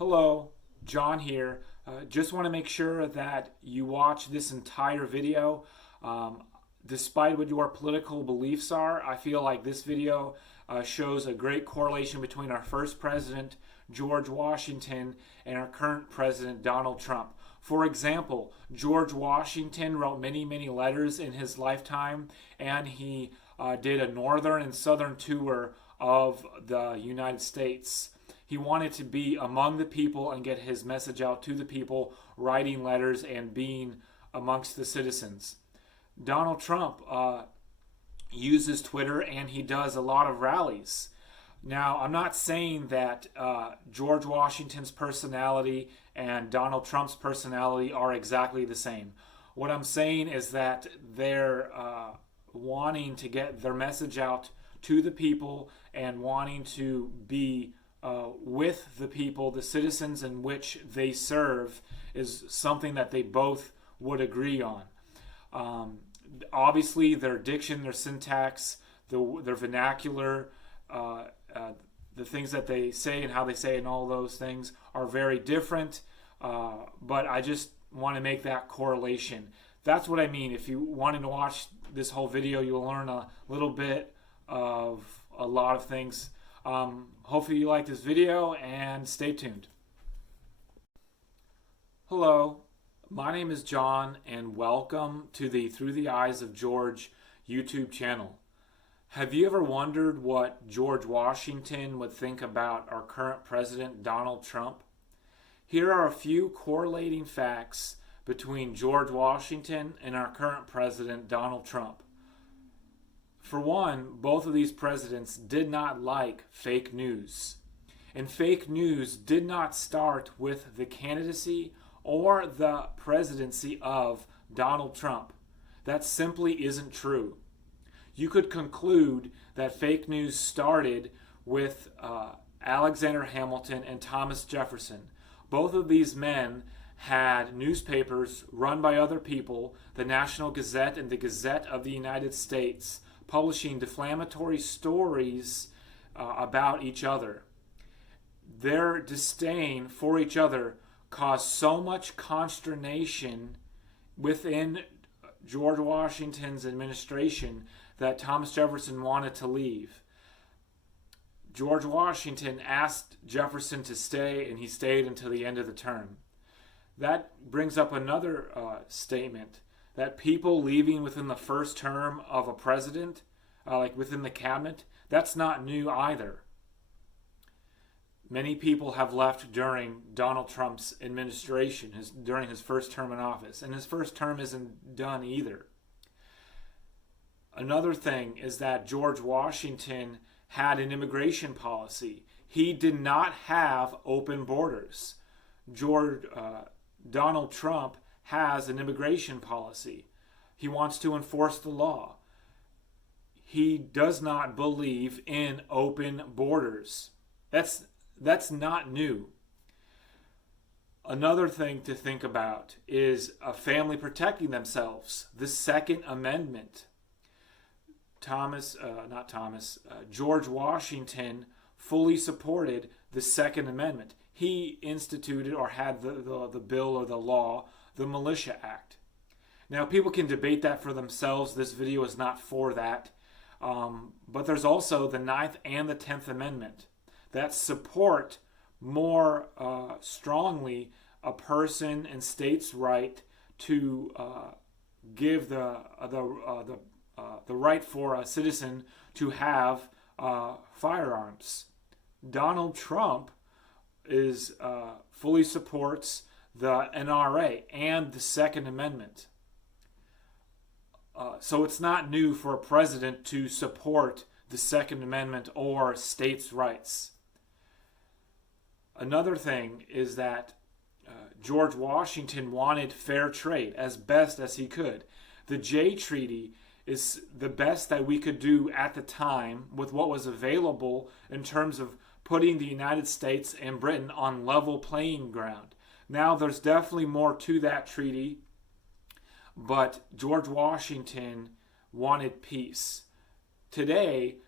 Hello, John here. Just want to make sure that you watch this entire video. Despite what your political beliefs are, I feel like this video shows a great correlation between our first president, George Washington, and our current president, Donald Trump. For example, George Washington wrote many letters in his lifetime, and he did a northern and southern tour of the United States. He wanted to be among the people and get his message out to the people, writing letters and being amongst the citizens. Donald Trump uses Twitter and he does a lot of rallies. Now, I'm not saying that George Washington's personality and Donald Trump's personality are exactly the same. What I'm saying is that they're wanting to get their message out to the people and wanting to be with the people, the citizens in which they serve, is something that they both would agree on. Obviously, their diction, their syntax, their vernacular, the things that they say and how they say and all those things are very different, but I just want to make that correlation. That's what I mean. If you wanted to watch this whole video, you'll learn a little bit of a lot of things. Hopefully you like this video and stay tuned. Hello, my name is John and welcome to the Through the Eyes of George YouTube channel. Have you ever wondered what George Washington would think about our current president, Donald Trump? Here are a few correlating facts between George Washington and our current president, Donald Trump. For one, both of these presidents did not like fake news. And fake news did not start with the candidacy or the presidency of Donald Trump. That simply isn't true. You could conclude that fake news started with Alexander Hamilton and Thomas Jefferson. Both of these men had newspapers run by other people, the National Gazette and the Gazette of the United States, publishing defamatory stories about each other. Their disdain for each other caused so much consternation within George Washington's administration that Thomas Jefferson wanted to leave. George Washington asked Jefferson to stay, and he stayed until the end of the term. That brings up another statement, that people leaving within the first term of a president, like within the cabinet, that's not new either. Many people have left during Donald Trump's administration, during his first term in office, and his first term isn't done either. Another thing is that George Washington had an immigration policy. He did not have open borders. Donald Trump has an immigration policy. He wants to enforce the law. He does not believe in open borders. That's not new. Another thing to think about is a family protecting themselves. The Second Amendment. George Washington fully supported the Second Amendment. He instituted or had the bill or the law, the Militia Act. Now, people can debate that for themselves. This video is not for that. But there's also the 9th and the 10th Amendment that support more strongly a person and state's right to give the right for a citizen to have firearms. Donald Trump fully supports the NRA and the Second Amendment. So it's not new for a president to support the Second Amendment or states' rights. Another thing is that George Washington wanted fair trade as best as he could. The Jay Treaty is the best that we could do at the time with what was available in terms of putting the United States and Britain on level playing ground. Now, there's definitely more to that treaty, but George Washington wanted peace. Today,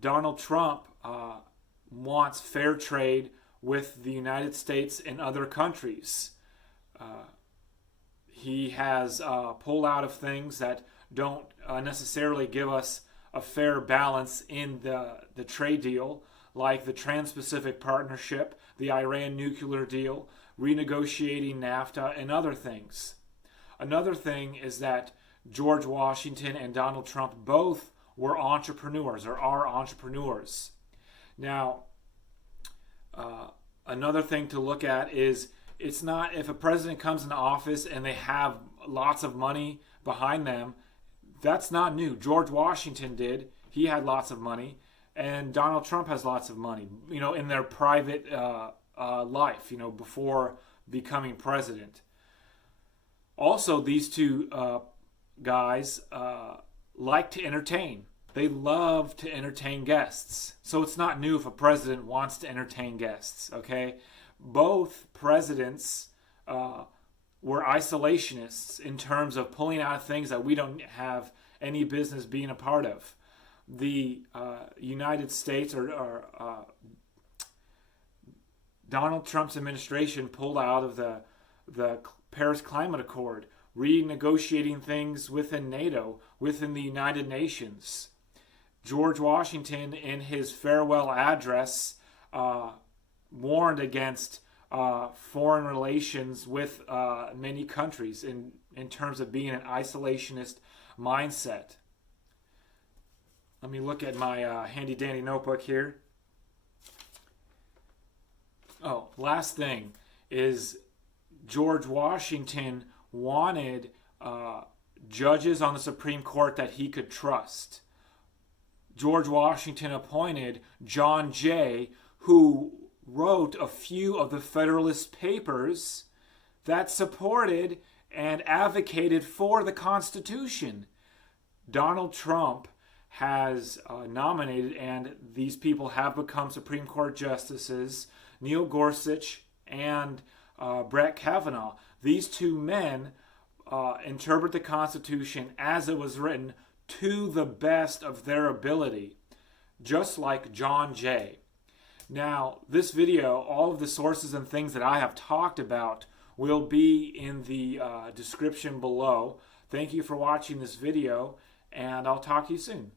Donald Trump wants fair trade, with the United States and other countries. He has pulled out of things that don't necessarily give us a fair balance in the trade deal, like the Trans-Pacific Partnership, the Iran nuclear deal, renegotiating NAFTA, and other things. Another thing is that George Washington and Donald Trump both were entrepreneurs or are entrepreneurs. Now, another thing to look at is it's not if a president comes into office and they have lots of money behind them, that's not new. George Washington did. He had lots of money. And Donald Trump has lots of money, in their private life, before becoming president. Also, these two guys like to entertain. They love to entertain guests. So it's not new if a president wants to entertain guests, okay? Both presidents were isolationists in terms of pulling out things that we don't have any business being a part of. The United States or Donald Trump's administration pulled out of the Paris Climate Accord, renegotiating things within NATO, within the United Nations. George Washington, in his farewell address, warned against foreign relations with many countries in terms of being an isolationist mindset. Let me look at my handy dandy notebook here. Oh, last thing is George Washington wanted judges on the Supreme Court that he could trust. George Washington appointed John Jay, who wrote a few of the Federalist Papers that supported and advocated for the Constitution. Donald Trump has nominated, and these people have become Supreme Court justices, Neil Gorsuch and Brett Kavanaugh. These two men interpret the Constitution as it was written to the best of their ability, just like John Jay. Now, this video, all of the sources and things that I have talked about will be in the description below. Thank you for watching this video, and I'll talk to you soon.